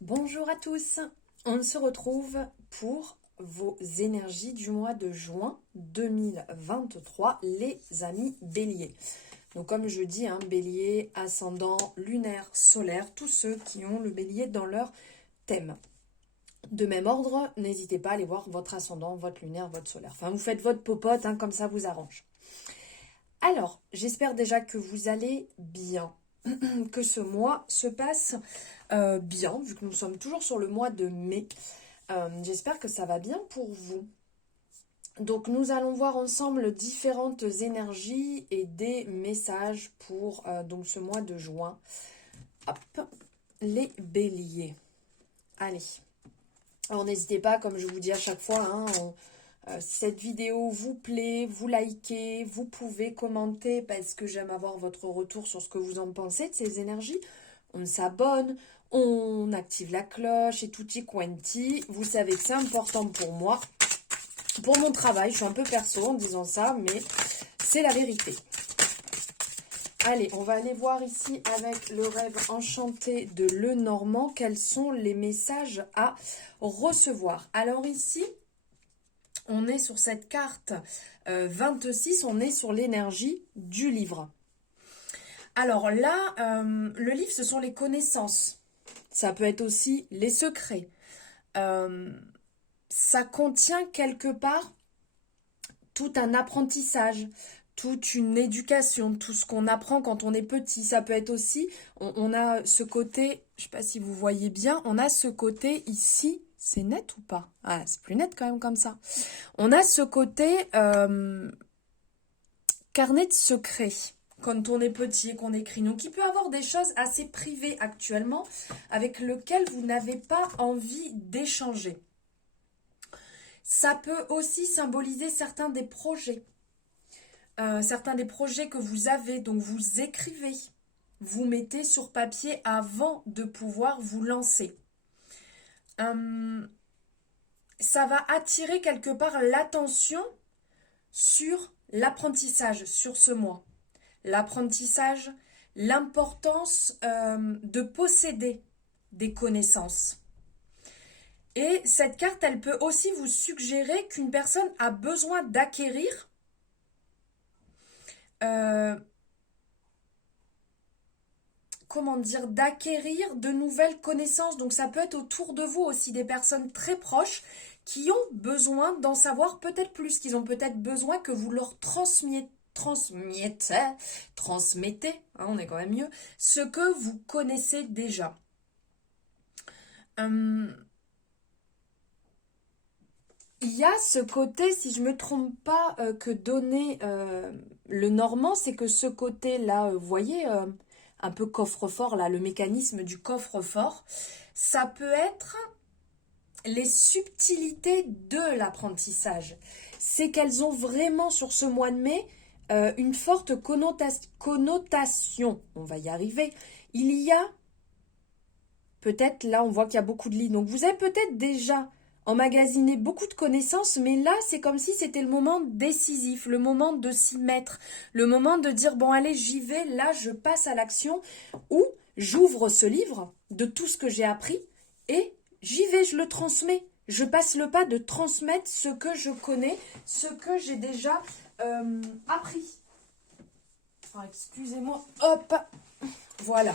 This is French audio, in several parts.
Bonjour à tous, on se retrouve pour vos énergies du mois de juin 2023, les amis béliers. Donc comme je dis, bélier, ascendant, lunaire, solaire, tous ceux qui ont le bélier dans leur thème. De même ordre, n'hésitez pas à aller voir votre ascendant, votre lunaire, votre solaire. Enfin, vous faites votre popote, comme ça vous arrange. Alors, j'espère déjà que vous allez bien, que ce mois se passe bien, vu que nous sommes toujours sur le mois de mai. J'espère que ça va bien pour vous. Donc nous allons voir ensemble différentes énergies et des messages pour donc ce mois de juin. Hop, les béliers. Allez. Alors n'hésitez pas, comme je vous dis à chaque fois, si cette vidéo vous plaît, vous likez, vous pouvez commenter parce que j'aime avoir votre retour sur ce que vous en pensez de ces énergies. On s'abonne, on active la cloche et tutti quanti. Vous savez que c'est important pour moi, pour mon travail. Je suis un peu perso en disant ça, mais c'est la vérité. Allez, on va aller voir ici avec le rêve enchanté de Lenormand quels sont les messages à recevoir. Alors ici, on est sur cette carte 26, on est sur l'énergie du livre. Alors là, le livre, ce sont les connaissances. Ça peut être aussi les secrets. Ça contient quelque part tout un apprentissage, toute une éducation, tout ce qu'on apprend quand on est petit. Ça peut être aussi, on a ce côté, je ne sais pas si vous voyez bien, on a ce côté ici, c'est net ou pas? Ah, c'est plus net quand même comme ça. On a ce côté carnet de secrets quand on est petit et qu'on écrit. Donc il peut y avoir des choses assez privées actuellement avec lesquelles vous n'avez pas envie d'échanger. Ça peut aussi symboliser certains des projets que vous avez, donc vous écrivez, vous mettez sur papier avant de pouvoir vous lancer. Ça va attirer quelque part l'attention sur l'apprentissage, sur ce mois. L'apprentissage, l'importance de posséder des connaissances. Et cette carte, elle peut aussi vous suggérer qu'une personne a besoin d'acquérir d'acquérir de nouvelles connaissances. Donc ça peut être autour de vous aussi des personnes très proches qui ont besoin d'en savoir peut-être plus, qu'ils ont peut-être besoin que vous leur transmettez, on est quand même mieux, ce que vous connaissez déjà. Il y a ce côté, si je ne me trompe pas, que donnait le Normand, c'est que ce côté-là, vous voyez, un peu coffre-fort, là, le mécanisme du coffre-fort, ça peut être les subtilités de l'apprentissage. C'est qu'elles ont vraiment, sur ce mois de mai, une forte connotation. On va y arriver. Il y a, peut-être, là, on voit qu'il y a beaucoup de lits. Donc, vous avez peut-être déjà emmagasiner beaucoup de connaissances, mais là, c'est comme si c'était le moment décisif, le moment de s'y mettre, le moment de dire, bon, allez, j'y vais, là, je passe à l'action, ou j'ouvre ce livre de tout ce que j'ai appris, et j'y vais, je le transmets. Je passe le pas de transmettre ce que je connais, ce que j'ai déjà appris. Alors, excusez-moi, hop. Voilà,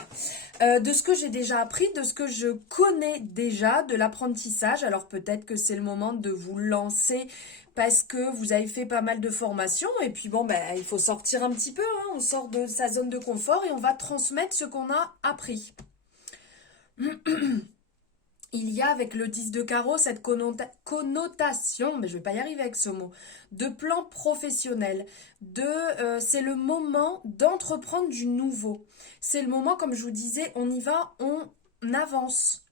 de ce que j'ai déjà appris, de ce que je connais déjà, de l'apprentissage. Alors peut-être que c'est le moment de vous lancer parce que vous avez fait pas mal de formations et puis bon, il faut sortir un petit peu, on sort de sa zone de confort et on va transmettre ce qu'on a appris. Il y a avec le 10 de carreau cette connotation, mais je ne vais pas y arriver avec ce mot, de plan professionnel, c'est le moment d'entreprendre du nouveau. C'est le moment, comme je vous disais, on y va, on avance.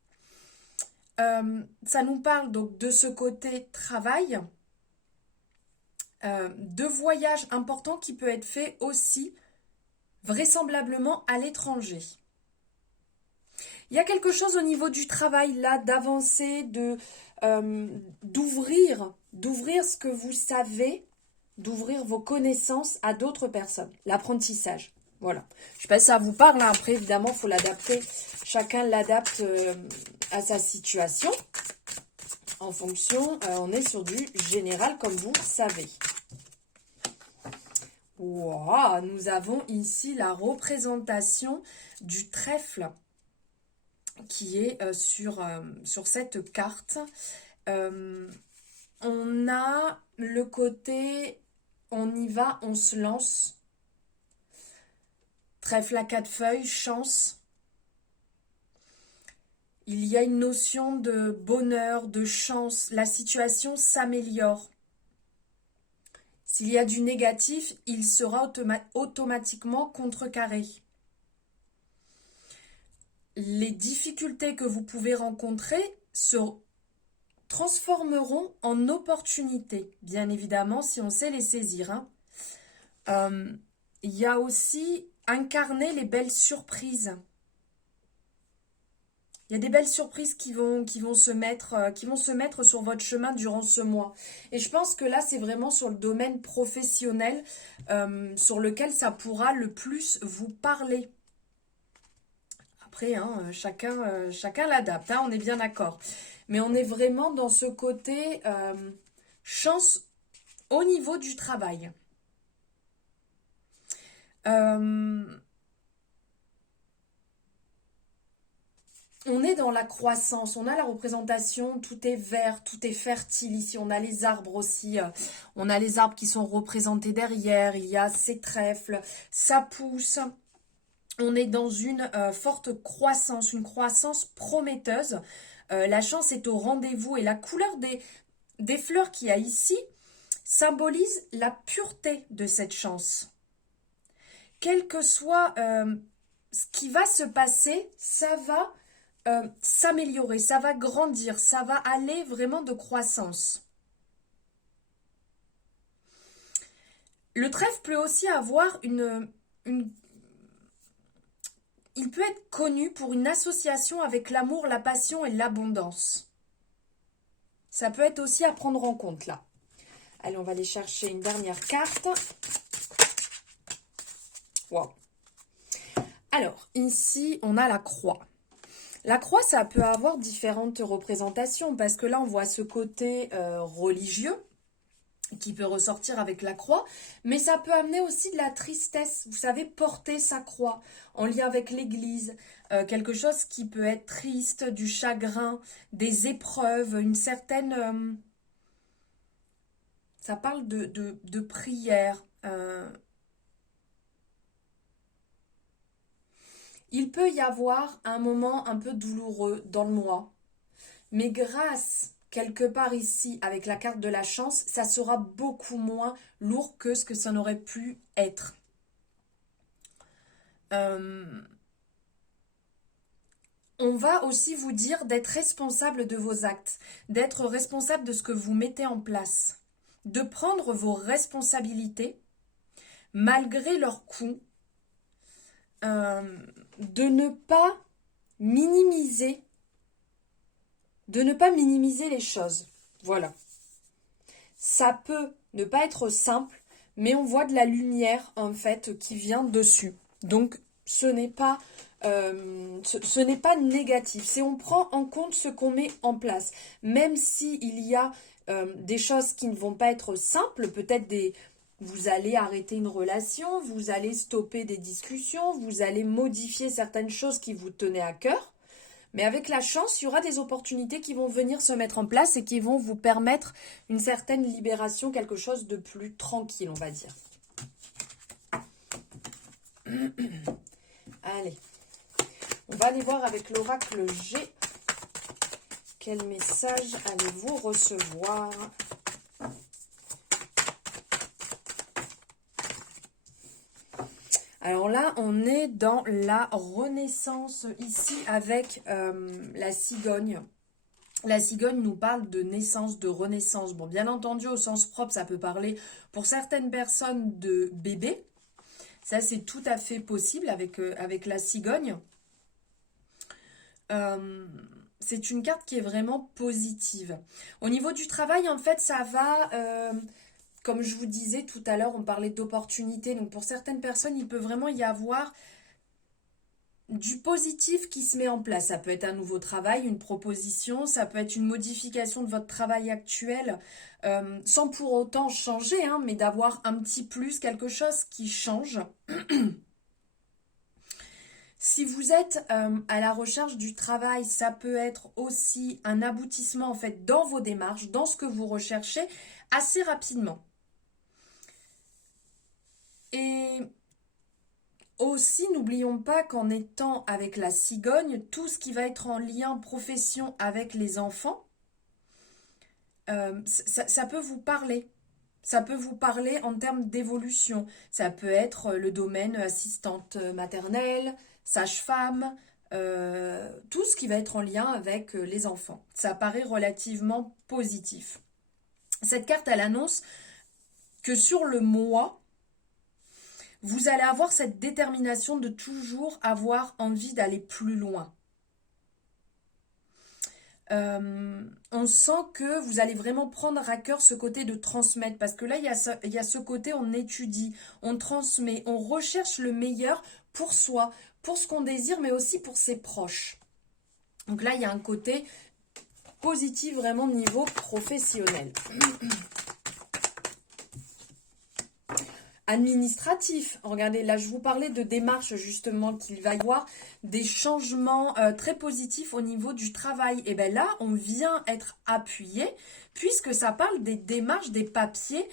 Ça nous parle donc de ce côté travail, de voyage important qui peut être fait aussi vraisemblablement à l'étranger. Il y a quelque chose au niveau du travail là, d'avancer, d'ouvrir ce que vous savez, d'ouvrir vos connaissances à d'autres personnes. L'apprentissage, voilà. Je ne sais pas si ça vous parle, après évidemment il faut l'adapter. Chacun l'adapte à sa situation. En fonction, on est sur du général comme vous savez. Wow, nous avons ici la représentation du trèfle qui est sur cette carte. On a le côté, on y va, on se lance. Trèfle à 4 feuilles, chance. Il y a une notion de bonheur, de chance. La situation s'améliore. S'il y a du négatif, il sera automatiquement contrecarré. Les difficultés que vous pouvez rencontrer se transformeront en opportunités, bien évidemment, si on sait les saisir. Il y a aussi incarner les belles surprises. Il y a des belles surprises qui vont se mettre sur votre chemin durant ce mois. Et je pense que là, c'est vraiment sur le domaine professionnel sur lequel ça pourra le plus vous parler. Après, chacun l'adapte, on est bien d'accord. Mais on est vraiment dans ce côté chance au niveau du travail. On est dans la croissance, on a la représentation, tout est vert, tout est fertile ici, on a les arbres aussi, on a les arbres qui sont représentés derrière, il y a ces trèfles, ça pousse, on est dans une forte croissance, une croissance prometteuse, la chance est au rendez-vous et la couleur des fleurs qu'il y a ici symbolise la pureté de cette chance. Quel que soit ce qui va se passer, ça va s'améliorer, ça va grandir, ça va aller vraiment de croissance. Le trèfle peut aussi avoir il peut être connu pour une association avec l'amour, la passion et l'abondance. Ça peut être aussi à prendre en compte là. Allez, on va aller chercher une dernière carte. Wow. Alors, ici, on a la croix. La croix, ça peut avoir différentes représentations parce que là, on voit ce côté religieux qui peut ressortir avec la croix, mais ça peut amener aussi de la tristesse. Vous savez, porter sa croix en lien avec l'église, quelque chose qui peut être triste, du chagrin, des épreuves, une certaine... ça parle de prière. Il peut y avoir un moment un peu douloureux dans le mois, mais grâce, quelque part ici, avec la carte de la chance, ça sera beaucoup moins lourd que ce que ça n'aurait pu être. On va aussi vous dire d'être responsable de vos actes, d'être responsable de ce que vous mettez en place, de prendre vos responsabilités malgré leurs coûts, de ne pas minimiser les choses. Voilà. Ça peut ne pas être simple, mais on voit de la lumière en fait qui vient dessus. Donc ce n'est pas négatif. C'est on prend en compte ce qu'on met en place. Même s'il y a des choses qui ne vont pas être simples, peut-être vous allez arrêter une relation, vous allez stopper des discussions, vous allez modifier certaines choses qui vous tenaient à cœur. Mais avec la chance, il y aura des opportunités qui vont venir se mettre en place et qui vont vous permettre une certaine libération, quelque chose de plus tranquille, on va dire. Allez, on va aller voir avec l'oracle G. Quel message allez-vous recevoir ? Alors là, on est dans la renaissance ici avec la cigogne. La cigogne nous parle de naissance, de renaissance. Bon, bien entendu, au sens propre, ça peut parler pour certaines personnes de bébé. Ça, c'est tout à fait possible avec la cigogne. C'est une carte qui est vraiment positive. Au niveau du travail, en fait, ça va... comme je vous disais tout à l'heure, on parlait d'opportunités. Donc, pour certaines personnes, il peut vraiment y avoir du positif qui se met en place. Ça peut être un nouveau travail, une proposition, ça peut être une modification de votre travail actuel, sans pour autant changer, hein, mais d'avoir un petit plus, quelque chose qui change. Si vous êtes à la recherche du travail, ça peut être aussi un aboutissement en fait dans vos démarches, dans ce que vous recherchez assez rapidement. Et aussi, n'oublions pas qu'en étant avec la cigogne, tout ce qui va être en lien profession avec les enfants, ça peut vous parler. Ça peut vous parler en termes d'évolution. Ça peut être le domaine assistante maternelle, sage-femme, tout ce qui va être en lien avec les enfants. Ça paraît relativement positif. Cette carte, elle annonce que sur le mois, vous allez avoir cette détermination de toujours avoir envie d'aller plus loin. On sent que vous allez vraiment prendre à cœur ce côté de transmettre, parce que là, il y a ce côté, on étudie, on transmet, on recherche le meilleur pour soi, pour ce qu'on désire, mais aussi pour ses proches. Donc là, il y a un côté positif vraiment au niveau professionnel. Administratif, regardez, là je vous parlais de démarches justement, qu'il va y avoir des changements très positifs au niveau du travail. Et bien là, on vient être appuyé puisque ça parle des démarches, des papiers,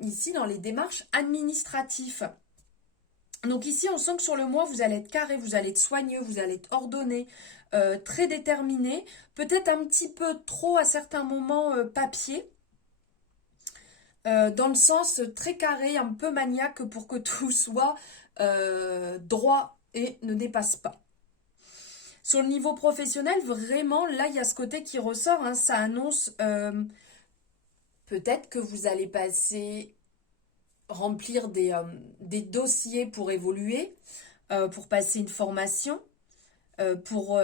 ici dans les démarches administratives. Donc ici, on sent que sur le mois, vous allez être carré, vous allez être soigneux, vous allez être ordonné, très déterminé, peut-être un petit peu trop à certains moments papier. Dans le sens très carré, un peu maniaque pour que tout soit droit et ne dépasse pas. Sur le niveau professionnel, vraiment, là, il y a ce côté qui ressort. Hein, ça annonce peut-être que vous allez remplir des dossiers pour évoluer, pour passer une formation, pour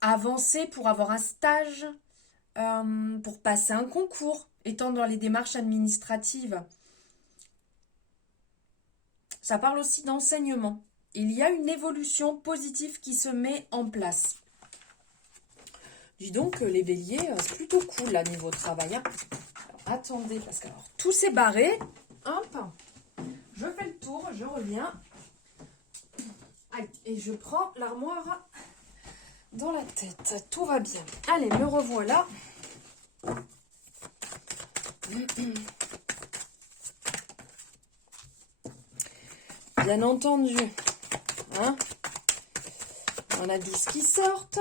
avancer, pour avoir un stage, pour passer un concours, étant dans les démarches administratives. Ça parle aussi d'enseignement. Il y a une évolution positive qui se met en place. Dis donc, les béliers, c'est plutôt cool là, niveau travail. Hein. Alors, attendez, parce que alors, tout s'est barré. Hop, je fais le tour, je reviens. Et je prends l'armoire dans la tête. Tout va bien. Allez, me revoilà. Bien entendu. Hein, on a 12 qui sortent.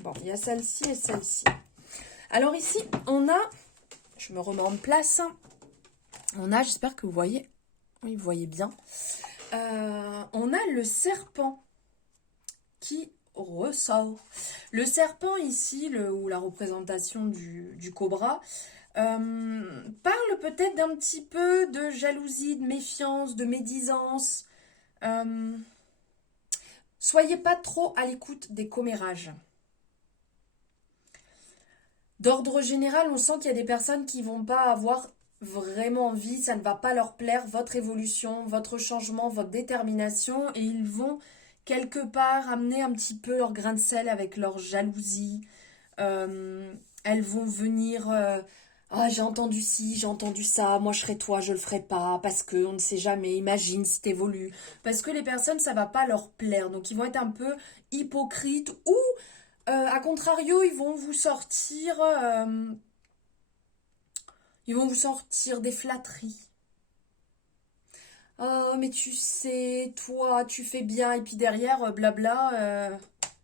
Bon, il y a celle-ci et celle-ci. Alors ici, on a... Je me remets en place. On a, j'espère que vous voyez... Oui, vous voyez bien. On a le serpent qui ressort. Le serpent ici, ou la représentation du cobra, parle peut-être d'un petit peu de jalousie, de méfiance, de médisance. Soyez pas trop à l'écoute des commérages. D'ordre général, on sent qu'il y a des personnes qui vont pas avoir vraiment envie, ça ne va pas leur plaire, votre évolution, votre changement, votre détermination, et ils vont quelque part amener un petit peu leur grain de sel avec leur jalousie. Elles vont venir... Ah, j'ai entendu ci, j'ai entendu ça, moi je serai toi, je le ferai pas, parce que on ne sait jamais, imagine si t'évolues. Parce que les personnes, ça va pas leur plaire, donc ils vont être un peu hypocrites, ou à contrario, ils vont vous sortir des flatteries. Oh, mais tu sais, toi, tu fais bien, et puis derrière, blabla,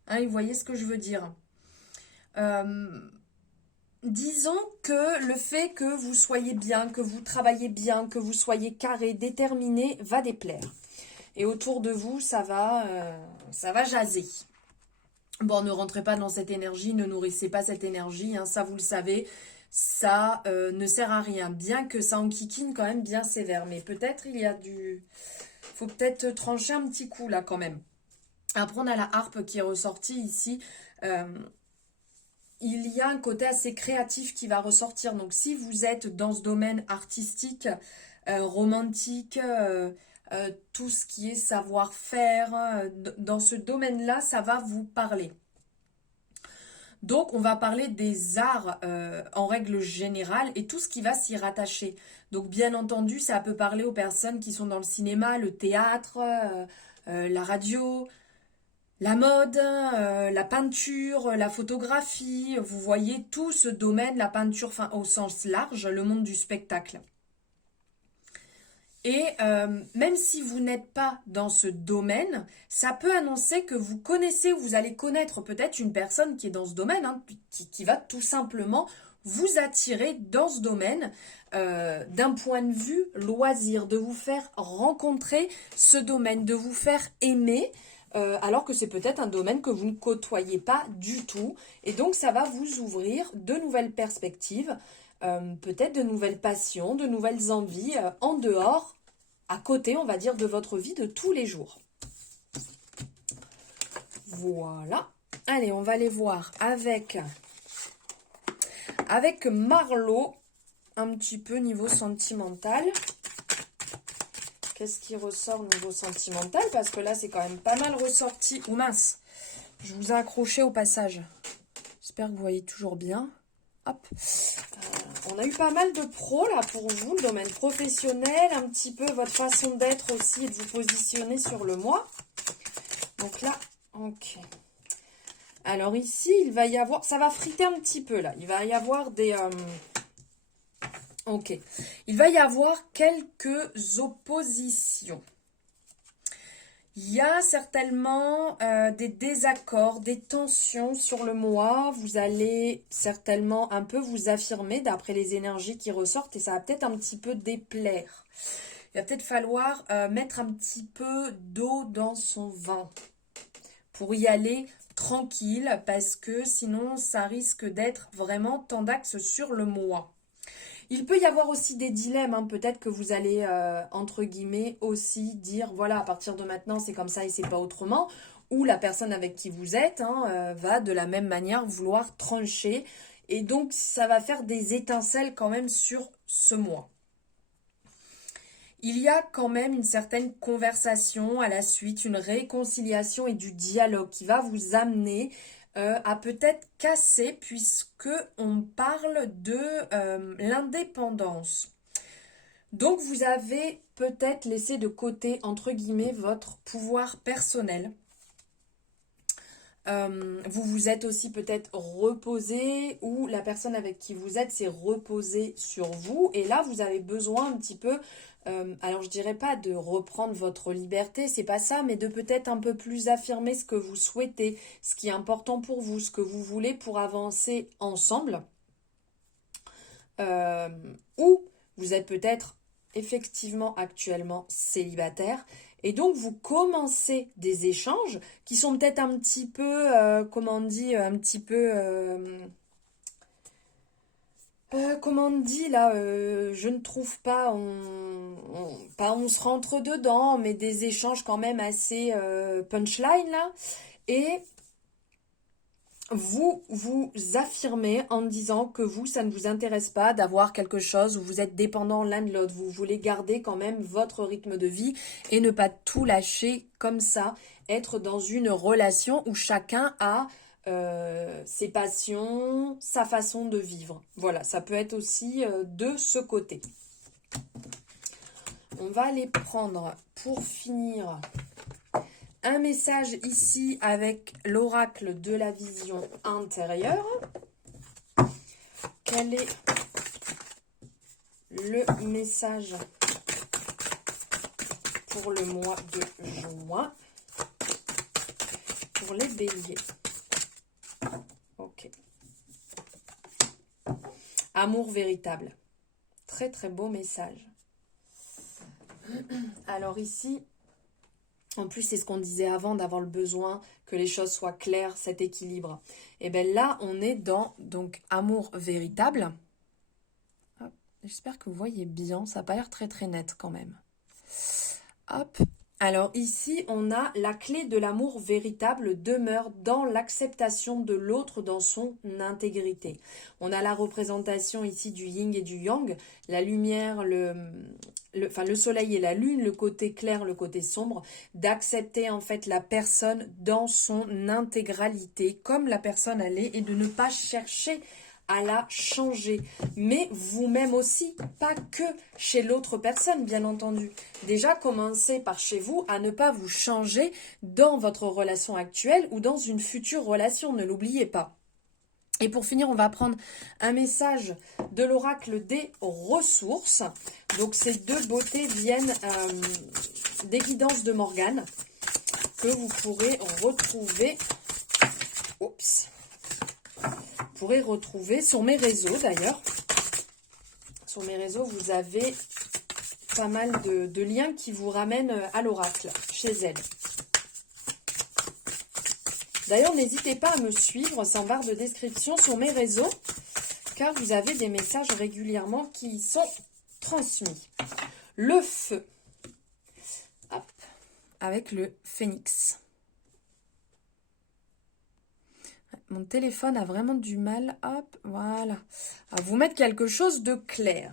hein, vous voyez ce que je veux dire. Disons que le fait que vous soyez bien, que vous travaillez bien, que vous soyez carré, déterminé, va déplaire. Et autour de vous, ça va jaser. Bon, ne rentrez pas dans cette énergie, ne nourrissez pas cette énergie, hein, ça vous le savez, ça ne sert à rien. Bien que ça enquiquine quand même bien sévère, mais peut-être il y a faut peut-être trancher un petit coup là quand même. Après, on a la harpe qui est ressortie ici. Il y a un côté assez créatif qui va ressortir. Donc, si vous êtes dans ce domaine artistique, romantique, tout ce qui est savoir-faire. Dans ce domaine-là, ça va vous parler. Donc, on va parler des arts en règle générale et tout ce qui va s'y rattacher. Donc, bien entendu, ça peut parler aux personnes qui sont dans le cinéma, le théâtre, la radio, la mode, la peinture, la photographie. Vous voyez tout ce domaine, la peinture enfin, au sens large, le monde du spectacle. Et même si vous n'êtes pas dans ce domaine, ça peut annoncer que vous connaissez ou vous allez connaître peut-être une personne qui est dans ce domaine, hein, qui va tout simplement vous attirer dans ce domaine d'un point de vue loisir, de vous faire rencontrer ce domaine, de vous faire aimer, alors que c'est peut-être un domaine que vous ne côtoyez pas du tout. Et donc ça va vous ouvrir de nouvelles perspectives, peut-être de nouvelles passions, de nouvelles envies en dehors, à côté, on va dire, de votre vie de tous les jours. Voilà. Allez, on va aller voir avec Marlo, un petit peu niveau sentimental. Qu'est-ce qui ressort niveau sentimental? Parce que là, c'est quand même pas mal ressorti. Oh mince, je vous ai accroché au passage. J'espère que vous voyez toujours bien. Hop. On a eu pas mal de pros là pour vous, le domaine professionnel, un petit peu votre façon d'être aussi et de vous positionner sur le mois. Donc là, ok. Alors ici, il va y avoir, ça va friter un petit peu là. Il va y avoir des... ok. Il va y avoir quelques oppositions. Il y a certainement des désaccords, des tensions sur le mois. Vous allez certainement un peu vous affirmer d'après les énergies qui ressortent et ça va peut-être un petit peu déplaire. Il va peut-être falloir mettre un petit peu d'eau dans son vin pour y aller tranquille parce que sinon ça risque d'être vraiment tendax sur le mois. Il peut y avoir aussi des dilemmes, hein. Peut-être que vous allez, entre guillemets, aussi dire, voilà, à partir de maintenant, c'est comme ça et c'est pas autrement. Ou la personne avec qui vous êtes va de la même manière vouloir trancher. Et donc, ça va faire des étincelles quand même sur ce mois. Il y a quand même une certaine conversation à la suite, une réconciliation et du dialogue qui va vous amener à peut-être casser puisque on parle de l'indépendance. Donc vous avez peut-être laissé de côté, entre guillemets, votre pouvoir personnel. Vous vous êtes aussi peut-être reposé ou la personne avec qui vous êtes s'est reposée sur vous et là vous avez besoin un petit peu, alors je dirais pas de reprendre votre liberté, c'est pas ça, mais de peut-être un peu plus affirmer ce que vous souhaitez, ce qui est important pour vous, ce que vous voulez pour avancer ensemble. Ou vous êtes peut-être effectivement actuellement célibataire et donc vous commencez des échanges qui sont peut-être un petit peu, comment on dit, un petit peu, comment on dit là, je ne trouve pas, on se rentre dedans, mais des échanges quand même assez punchline là, et vous vous affirmez en disant que vous, ça ne vous intéresse pas d'avoir quelque chose où vous êtes dépendant l'un de l'autre. Vous voulez garder quand même votre rythme de vie et ne pas tout lâcher comme ça. Être dans une relation où chacun a ses passions, sa façon de vivre. Voilà, ça peut être aussi de ce côté. On va aller prendre pour finir un message ici avec l'oracle de la vision intérieure. Quel est le message pour le mois de juin pour les béliers? Ok. Amour véritable. Très très beau message. Alors ici, en plus, c'est ce qu'on disait avant, d'avoir le besoin que les choses soient claires, cet équilibre. Et bien là, on est dans donc amour véritable. J'espère que vous voyez bien, ça n'a pas l'air très très net quand même. Hop, Alors ici, on a la clé de l'amour véritable demeure dans l'acceptation de l'autre dans son intégrité. On a la représentation ici du yin et du yang, la lumière, le soleil et la lune, le côté clair, le côté sombre, d'accepter en fait la personne dans son intégralité, comme la personne elle est, et de ne pas chercher à la changer, mais vous-même aussi, pas que chez l'autre personne, bien entendu. Déjà, commencez par chez vous à ne pas vous changer dans votre relation actuelle ou dans une future relation, ne l'oubliez pas. Et pour finir, on va prendre un message de l'oracle des ressources. Donc ces deux beautés viennent des guidances de Morgane que vous pourrez retrouver. Oups. Pourrez retrouver sur mes réseaux d'ailleurs. Sur mes réseaux, vous avez pas mal de liens qui vous ramènent à l'oracle, chez elle. D'ailleurs, n'hésitez pas à me suivre, c'est en barre de description sur mes réseaux, car vous avez des messages régulièrement qui sont transmis. Le feu, hop, avec le phénix. Mon téléphone a vraiment du mal, hop, voilà, à vous mettre quelque chose de clair.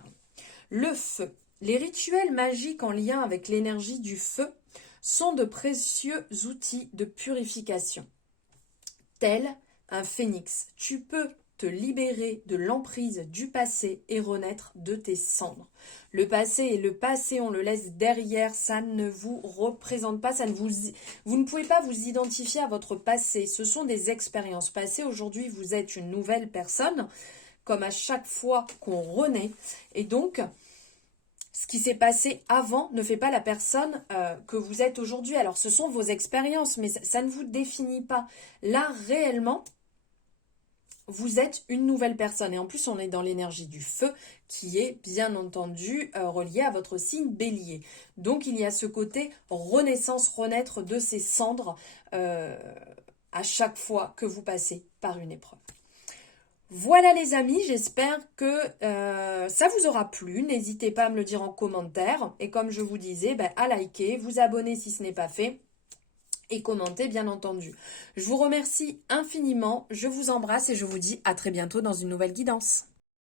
Le feu. Les rituels magiques en lien avec l'énergie du feu sont de précieux outils de purification. Tel un phénix, tu peux te libérer de l'emprise du passé et renaître de tes cendres. Le passé est le passé, on le laisse derrière, ça ne vous représente pas, vous ne pouvez pas vous identifier à votre passé. Ce sont des expériences passées. Aujourd'hui, vous êtes une nouvelle personne, comme à chaque fois qu'on renaît. Et donc, ce qui s'est passé avant ne fait pas la personne que vous êtes aujourd'hui. Alors, ce sont vos expériences, mais ça ne vous définit pas. Là, réellement, vous êtes une nouvelle personne. Et en plus, on est dans l'énergie du feu qui est bien entendu reliée à votre signe bélier. Donc, il y a ce côté renaissance, renaître de ses cendres à chaque fois que vous passez par une épreuve. Voilà les amis, j'espère que ça vous aura plu. N'hésitez pas à me le dire en commentaire. Et comme je vous disais, à liker, vous abonner si ce n'est pas fait. Et commenter bien entendu. Je vous remercie infiniment, je vous embrasse et je vous dis à très bientôt dans une nouvelle guidance.